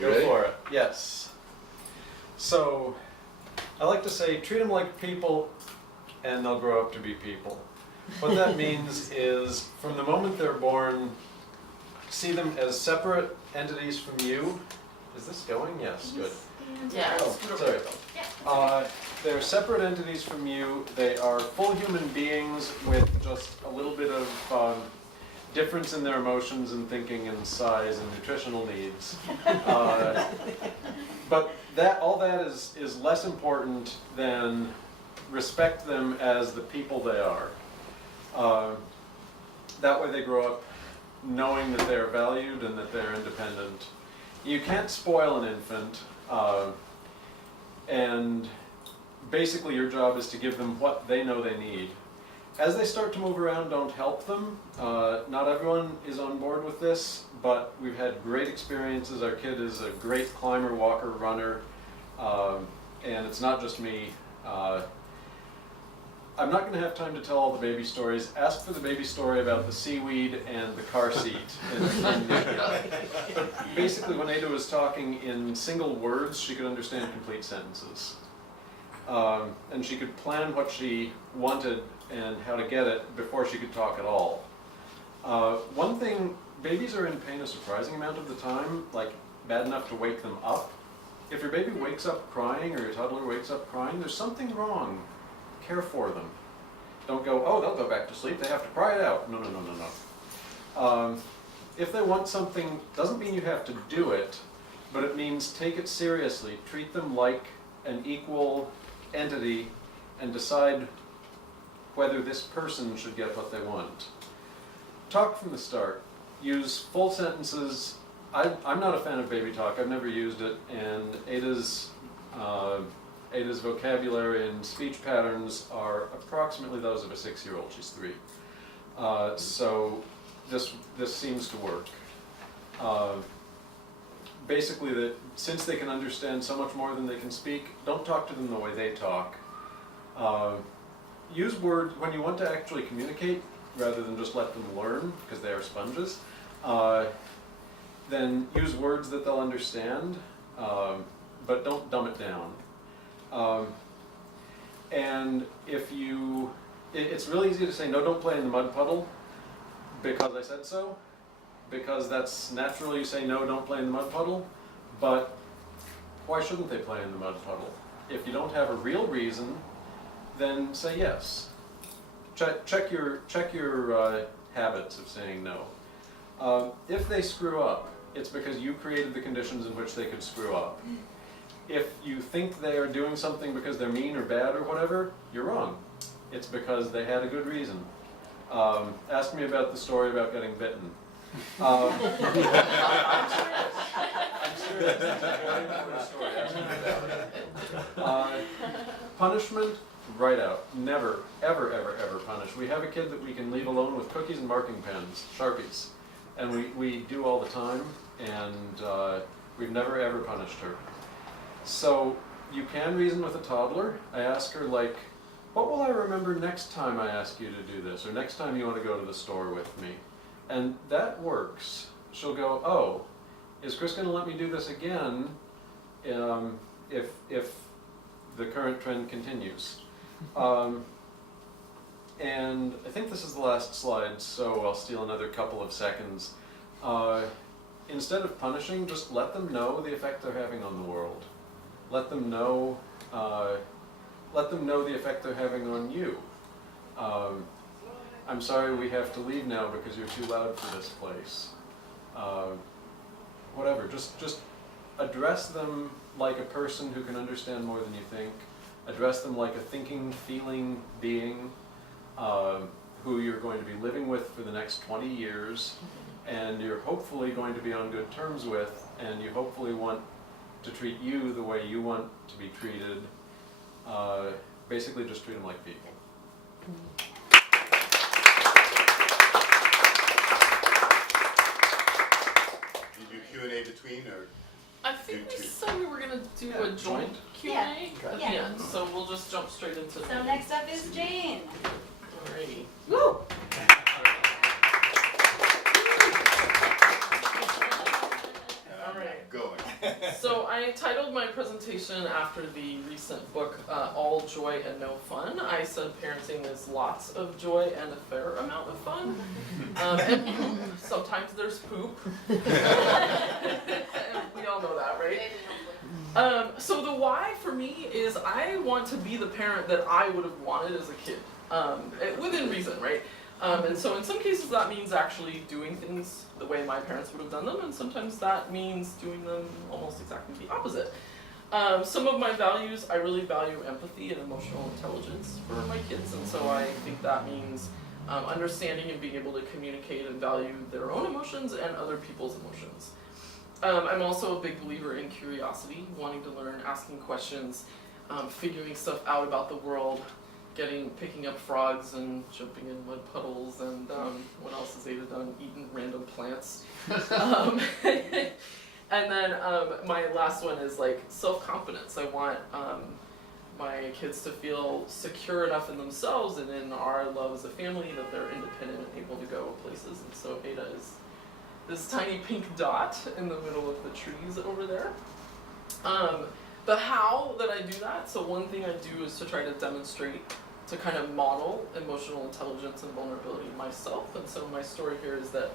You ready? Go for it. Yes. So, I like to say, treat them like people, and they'll grow up to be people. What that means is, from the moment they're born, see them as separate entities from you. Is this going? Yes, good. Yeah. Oh, sorry. They're separate entities from you. They are full human beings with just a little bit of difference in their emotions and thinking and size and nutritional needs. But all that is less important than respect them as the people they are. That way they grow up knowing that they're valued and that they're independent. You can't spoil an infant, and basically your job is to give them what they know they need. As they start to move around, don't help them. Not everyone is on board with this, but we've had great experiences. Our kid is a great climber, walker, runner, and it's not just me. I'm not going to have time to tell all the baby stories. Ask for the baby story about the seaweed and the car seat. Basically, when Ada was talking in single words, she could understand complete sentences. And she could plan what she wanted and how to get it before she could talk at all. One thing, babies are in pain a surprising amount of the time, like bad enough to wake them up. If your baby wakes up crying or your toddler wakes up crying, there's something wrong. Care for them. Don't go, oh, they'll go back to sleep, they have to cry it out. No, no, no, no, no. If they want something, doesn't mean you have to do it, but it means take it seriously. Treat them like an equal entity and decide whether this person should get what they want. Talk from the start. Use full sentences. I'm not a fan of baby talk. I've never used it, and Ada's vocabulary and speech patterns are approximately those of a 6-year-old. She's 3. So this seems to work. Basically, since they can understand so much more than they can speak, don't talk to them the way they talk. Use words when you want to actually communicate, rather than just let them learn, because they are sponges. Then use words that they'll understand, but don't dumb it down. And if it's really easy to say, no, don't play in the mud puddle, because I said so, because that's natural. You say, no, don't play in the mud puddle, but why shouldn't they play in the mud puddle? If you don't have a real reason, then say yes. Check your habits of saying no. If they screw up, it's because you created the conditions in which they could screw up. If you think they are doing something because they're mean or bad or whatever, you're wrong. It's because they had a good reason. Ask me about the story about getting bitten. I'm serious. It's a very important story. Ask me about it. Punishment, right out. Never, ever, ever, ever punish. We have a kid that we can leave alone with cookies and marking pens, Sharpies. And we do all the time, and we've never, ever punished her. So you can reason with a toddler. I ask her, like, what will I remember next time I ask you to do this, or next time you want to go to the store with me? And that works. She'll go, oh, is Chris going to let me do this again if the current trend continues? And I think this is the last slide, so I'll steal another couple of seconds. Instead of punishing, just let them know the effect they're having on the world. Let them know the effect they're having on you. I'm sorry we have to leave now because you're too loud for this place. Whatever, just address them like a person who can understand more than you think. Address them like a thinking, feeling being who you're going to be living with for the next 20 years, and you're hopefully going to be on good terms with, and you hopefully want to treat you the way you want to be treated. Basically, just treat them like people. You do Q&A between, or? I think we said we were going to do a joint Q&A at the end, so we'll just jump straight into it. So next up is Jane. Alrighty. Woo! Alright. Going. So I titled my presentation after the recent book, All Joy and No Fun. I said parenting is lots of joy and a fair amount of fun. And poop. Sometimes there's poop. We all know that, right? So the why for me is I want to be the parent that I would have wanted as a kid. Within reason, right? And so in some cases that means actually doing things the way my parents would have done them, and sometimes that means doing them almost exactly the opposite. Some of my values, I really value empathy and emotional intelligence for my kids, and so I think that means understanding and being able to communicate and value their own emotions and other people's emotions. I'm also a big believer in curiosity, wanting to learn, asking questions, figuring stuff out about the world, picking up frogs and jumping in mud puddles, and what else has Ada done? Eaten random plants. And then my last one is like self-confidence. I want my kids to feel secure enough in themselves and in our love as a family that they're independent and able to go places. And so Ada is this tiny pink dot in the middle of the trees over there. The how that I do that, so one thing I do is to try to demonstrate, to kind of model emotional intelligence and vulnerability myself. And so my story here is that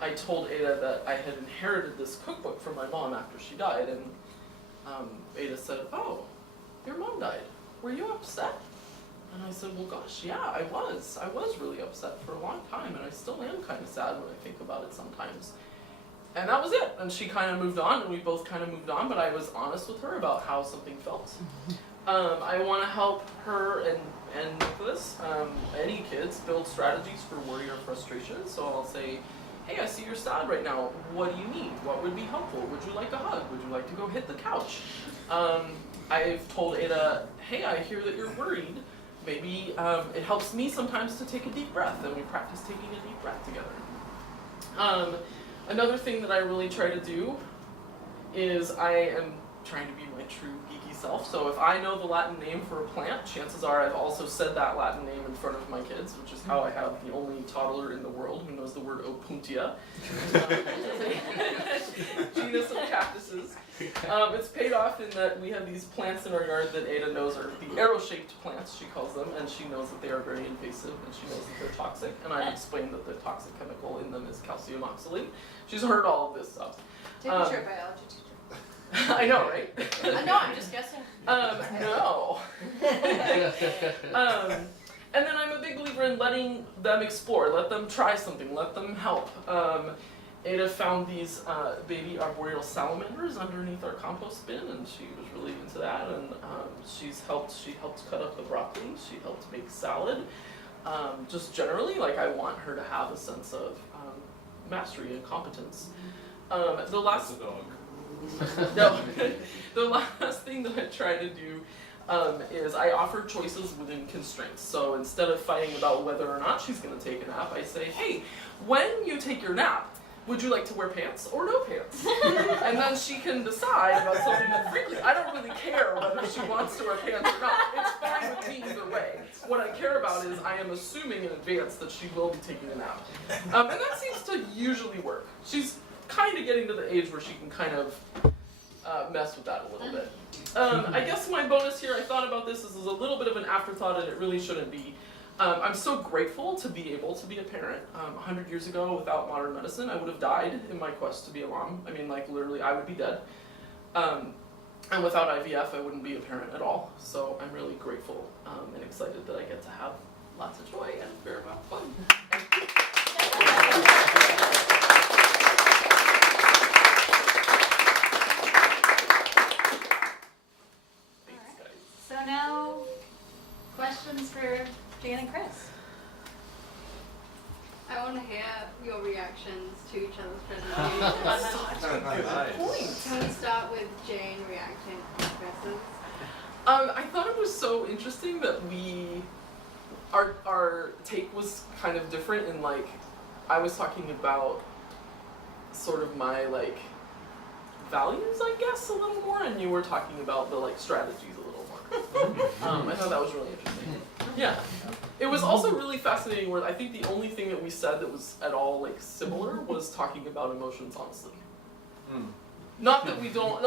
I told Ada that I had inherited this cookbook from my mom after she died, and Ada said, "Oh, your mom died. Were you upset?" And I said, "Well, gosh, yeah, I was. I was really upset for a long time, and I still am kind of sad when I think about it sometimes." And that was it. And she kind of moved on, and we both kind of moved on, but I was honest with her about how something felt. I want to help her and Nicholas, any kids, build strategies for worry or frustration. So I'll say, "Hey, I see you're sad right now. What do you need? What would be helpful? Would you like a hug? Would you like to go hit the couch?" I've told Ada, "Hey, I hear that you're worried. Maybe it helps me sometimes to take a deep breath," and we practice taking a deep breath together. Another thing that I really try to do is I am trying to be my true geeky self. So if I know the Latin name for a plant, chances are I've also said that Latin name in front of my kids, which is how I have the only toddler in the world who knows the word opuntia, genus of cactuses. It's paid off in that we have these plants in our yard that Ada knows are the arrow-shaped plants, she calls them, and she knows that they are very invasive, and she knows that they're toxic, and I've explained that the toxic chemical in them is calcium oxalate. She's heard all of this stuff. Take a trip biology teacher. I know, right? No, I'm just guessing. No. And then I'm a big believer in letting them explore, let them try something, let them help. Ada found these baby arboreal salamanders underneath our compost bin, and she was really into that. And she helped cut up the broccoli. She helped make salad. Just generally, like, I want her to have a sense of mastery and competence. The last dog. No, the last thing that I try to do is I offer choices within constraints. So instead of fighting about whether or not she's going to take a nap, I say, "Hey, when you take your nap, would you like to wear pants or no pants?" And then she can decide about something that, frankly, I don't really care whether she wants to wear pants or not. It's fine with me either way. What I care about is I am assuming in advance that she will be taking a nap. And that seems to usually work. She's kind of getting to the age where she can kind of mess with that a little bit. I guess my bonus here, I thought about this as a little bit of an afterthought, and it really shouldn't be. I'm so grateful to be able to be a parent. 100 years ago, without modern medicine, I would have died in my quest to be a mom. I mean, like, literally, I would be dead. And without IVF, I wouldn't be a parent at all. So I'm really grateful and excited that I get to have lots of joy and a fair amount of fun. So now, questions for Jan and Chris? I want to hear your reactions to each other's presentations. Can we start with Jane reacting to Chris's? I thought it was so interesting that our take was kind of different in, like, I was talking about sort of my, like, values, I guess, a little more, and you were talking about the, like, strategies a little more. I thought that was really interesting. Yeah. It was also really fascinating where I think the only thing that we said that was at all, like, similar was talking about emotions honestly. Not that we don't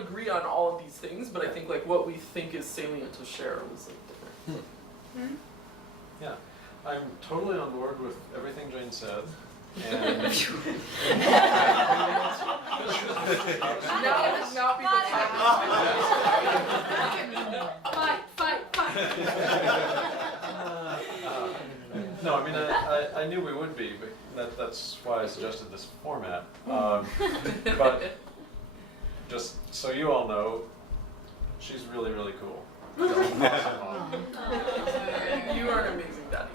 agree on all of these things, but I think like what we think is salient to share was like different. Yeah, I'm totally on board with everything Jane said. And Now would not be the time. Fight. no, I mean I knew we would be, but that's why I suggested this format. But just so you all know, she's really, really cool. You are an amazing daddy.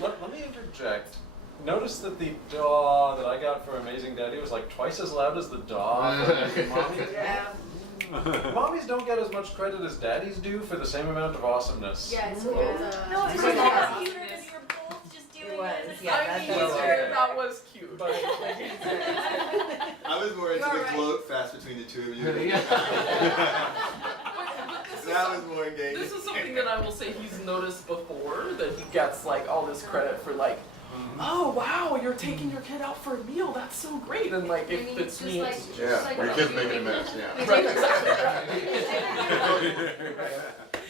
Let me interject. Notice that the daw that I got for Amazing Daddy was like twice as loud as the daw for Amazing Mommy. Yeah. Mommies don't get as much credit as daddies do for the same amount of awesomeness. Yeah, it's No, good. it was It's like good. cuter than you were both just doing It was, it. yeah. I that's mean, what that was cute. But I was more into You're the right. gloat fast between the two of you. But this is That was more engaging. This is something that I will say he's noticed before, that he gets like all this credit for like, oh wow, you're taking your kid out for a meal, that's so great, and like I if mean, it's just me, like- it's Yeah, like your a kid's movie. making a mess, yeah. right, exactly.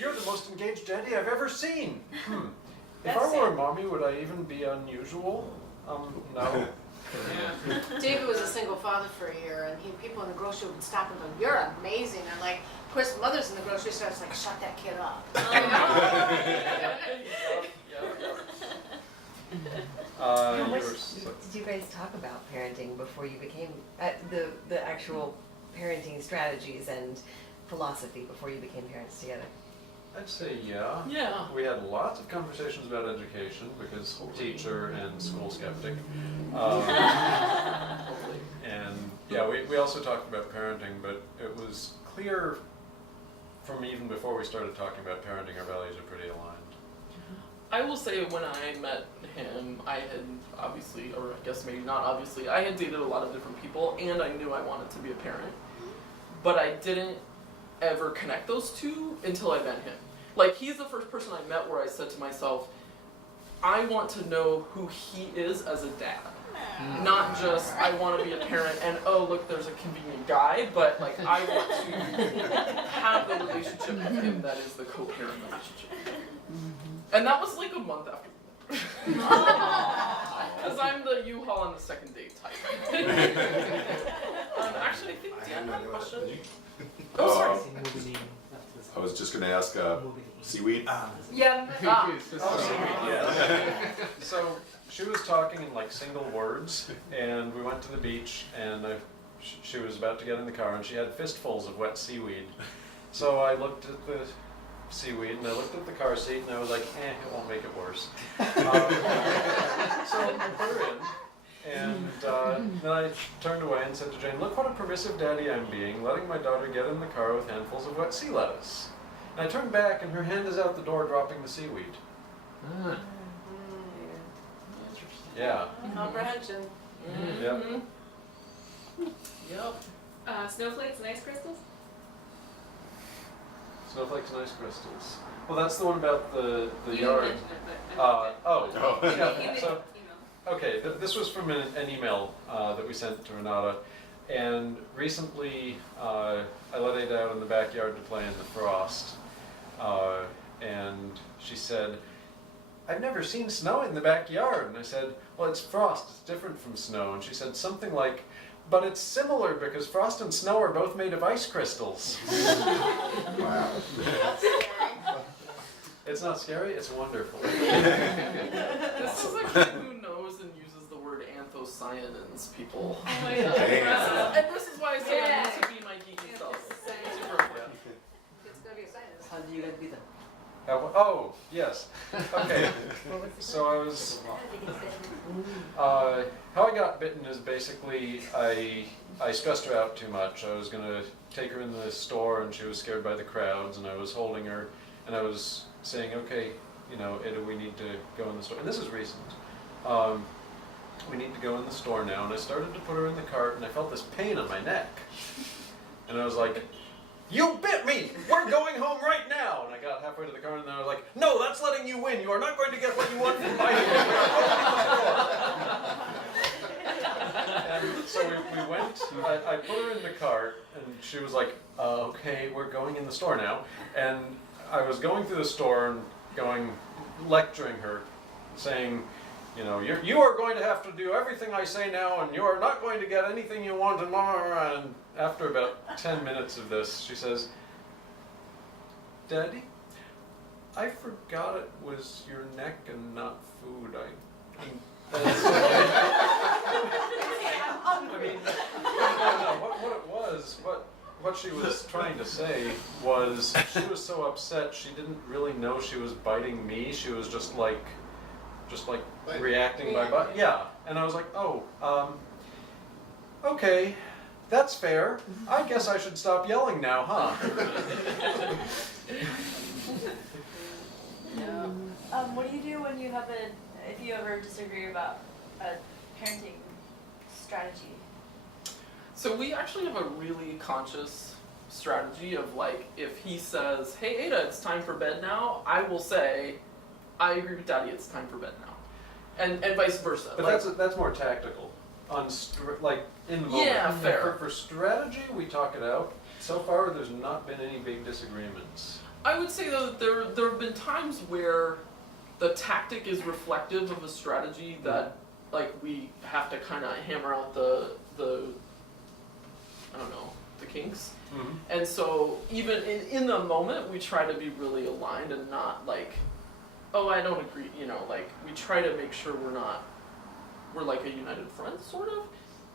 you're the most engaged daddy I've ever seen. If I That's were a mommy, would I even be unusual? No. David was a single father for a year, and people in the grocery would stop and go, "You're amazing!" And like, of course, mothers in the grocery store was like, "Shut that kid up." How You much were did you guys talk about parenting before you became the actual parenting strategies and philosophy before you became parents together? I'd say yeah. Yeah. We had lots of conversations about education because teacher and school skeptic. And yeah, we also talked about parenting, but it was clear from even before we started talking about parenting, our values are pretty aligned. I will say when I met him, I had obviously, or I guess maybe not obviously, I had dated a lot of different people and I knew I wanted to be a parent. But I didn't ever connect those two until I met him. Like, he's the first person I met where I said to myself, I want to know who he is as a dad. Not just, I want to be a parent and, oh, look, there's a convenient guy, but, like, I want to have the relationship with him that is the co-parent relationship. And that was, like, a month after. Because I'm the U-Haul on the second date type. Actually, I think Dan had a question. Oh, sorry. I was just gonna ask, seaweed? Yeah. So she was talking in like single words, and we went to the beach, and she was about to get in the car, and she had fistfuls of wet seaweed. So I looked at the seaweed, and I looked at the car seat, and I was like, it won't make it worse. So I put her in, and then I turned away and said to Jane, look what a permissive daddy I'm being, letting my daughter get in the car with handfuls of wet sea lettuce. And I turned back, and her hand is out the door dropping the seaweed. Yeah. Comprehension. Yep. Yep. Snowflakes and ice crystals? Snowflakes and ice crystals. Well, that's the one about the You yard. mentioned it, but Oh, Oh. yeah. So, okay, this was from an email that we sent to Renata, and recently I let Ada out in the backyard to play in the frost, and she said, I've never seen snow in the backyard. And I said, well, it's frost, it's different from snow. And she said something like, but it's similar because frost and snow are both made of ice crystals. Wow. It's not scary, it's wonderful. This is a kid who knows and uses the word anthocyanins, people. Oh my god. Damn. And this is why I say I need to be my geeky self. Super important. It's gonna be a scientist. How did you guys do that? Oh, yes. Okay. So I was. How I got bitten is basically I stressed her out too much. I was gonna take her in the store and she was scared by the crowds, and I was holding her and I was saying, okay, Ada, we need to go in the store. And this is recent. We need to go in the store now. And I started to put her in the cart and I felt this pain on my neck. And I was like, you bit me! We're going home right now! And I got halfway to the car and then I was like, no, that's letting you win. You are not going to get what you want from my hand. We are going to the store. went, I put her in the cart, and she was like, okay, we're going in the store now. And I was going through the store and lecturing her, saying, you know, you are going to have to do everything I say now, and you are not going to get anything you want, and blah, blah, blah. And after about 10 minutes of this, she says, Daddy, I forgot it was your neck and not food. I mean, no, what it was, what she was trying to say was she was so upset she didn't really know she was biting me. She was just like reacting by bite. Yeah, and I was like, oh, okay, that's fair. I guess I should stop yelling now, huh? What do you do when you have if you ever disagree about a parenting strategy? So we actually have a really conscious strategy of like, if he says, hey Ada, it's time for bed now, I will say, I agree with Daddy, it's time for bed now. And vice versa. But like, that's more tactical. Like in the moment. Yeah, fair. For strategy, we talk it out. So far, there's not been any big disagreements. I would say though that there have been times where the tactic is reflective of a strategy that like we have to kind of hammer out the I don't know, the kinks. Mm-hmm. And so even in the moment we try to be really aligned and not like, oh, I don't agree, you know, like we try to make sure we're like a united front sort of.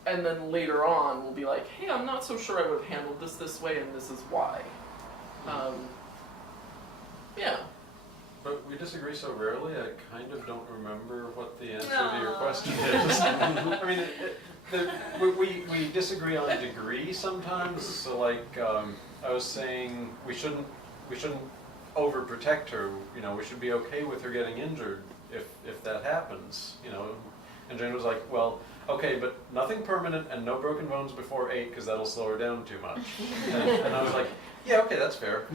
And then later on we'll be like, hey, I'm not so sure I would have handled this way and this is why. Yeah. But we disagree so rarely, I kind of don't remember what the answer to your question is. I mean, we disagree on degree sometimes. So like, I was saying we shouldn't overprotect her. You know, we should be okay with her getting injured if that happens. You know, and Jane was like, well, okay, but nothing permanent and no broken bones before 8 because that'll slow her down too much. And I was like, yeah, okay, that's fair.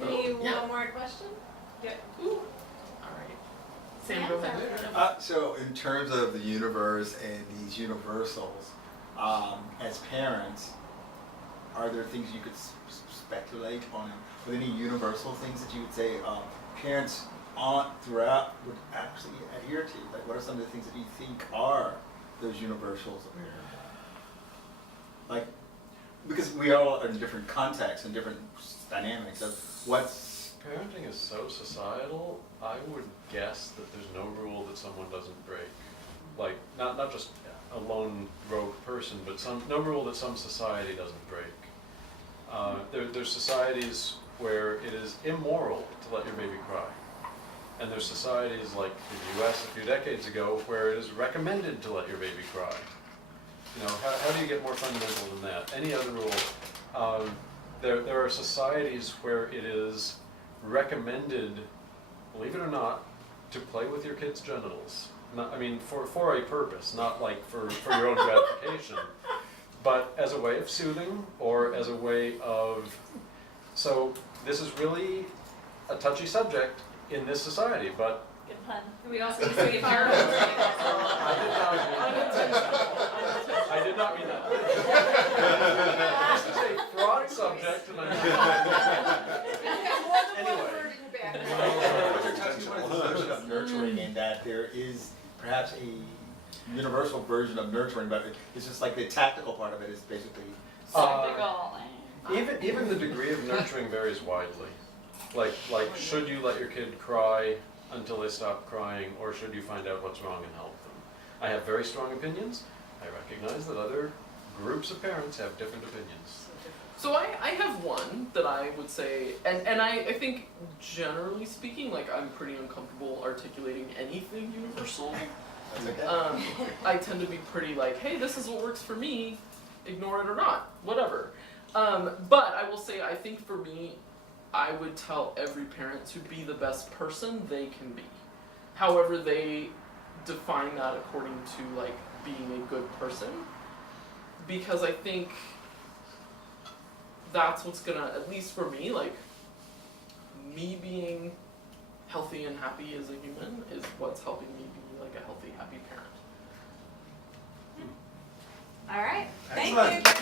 Any Yeah. one more question? Yeah. Ooh. All right. Sam, go ahead. So in terms of the universe and these universals, as parents, are there things you could speculate on? Are there any universal things that you would say parents throughout would actually adhere to? Like, what are some of the things that you think are those universals of parenting? Like, because we all are in different contexts and different dynamics of what's... Parenting is so societal, I would guess that there's no rule that someone doesn't break. Like, not just a lone rogue person, but no rule that some society doesn't break. There's societies where it is immoral to let your baby cry. And there's societies like the US a few decades ago where it is recommended to let your baby cry. You know, how do you get more fundamental than that? Any other rule? There are societies where it is recommended, believe it or not, to play with your kid's genitals. Not, I mean, for a purpose, not like for your own gratification, but as a way of soothing or as a way of... So this is really a touchy subject in this society, but... Good pun. We also used to get parents. I did not mean that. This is a broad subject, and anyway. What you're touching on is the notion of nurturing, and that there is perhaps a universal version of nurturing, but it's just like the tactical part of it is basically... Even the degree of nurturing varies widely. Like, should you let your kid cry until they stop crying, or should you find out what's wrong and help them? I have very strong opinions. I recognize that other groups of parents have different opinions. So I have one that I would say, and I think generally speaking, like I'm pretty uncomfortable articulating anything universal. That's okay. I tend to be pretty like, hey, this is what works for me, ignore it or not, whatever. But I will say, I think for me, I would tell every parent to be the best person they can be. However they define that according to like being a good person. Because I think that's what's gonna, at least for me, like me being healthy and happy as a human is what's helping me be like a healthy, happy parent. All right. Thank Excellent. you.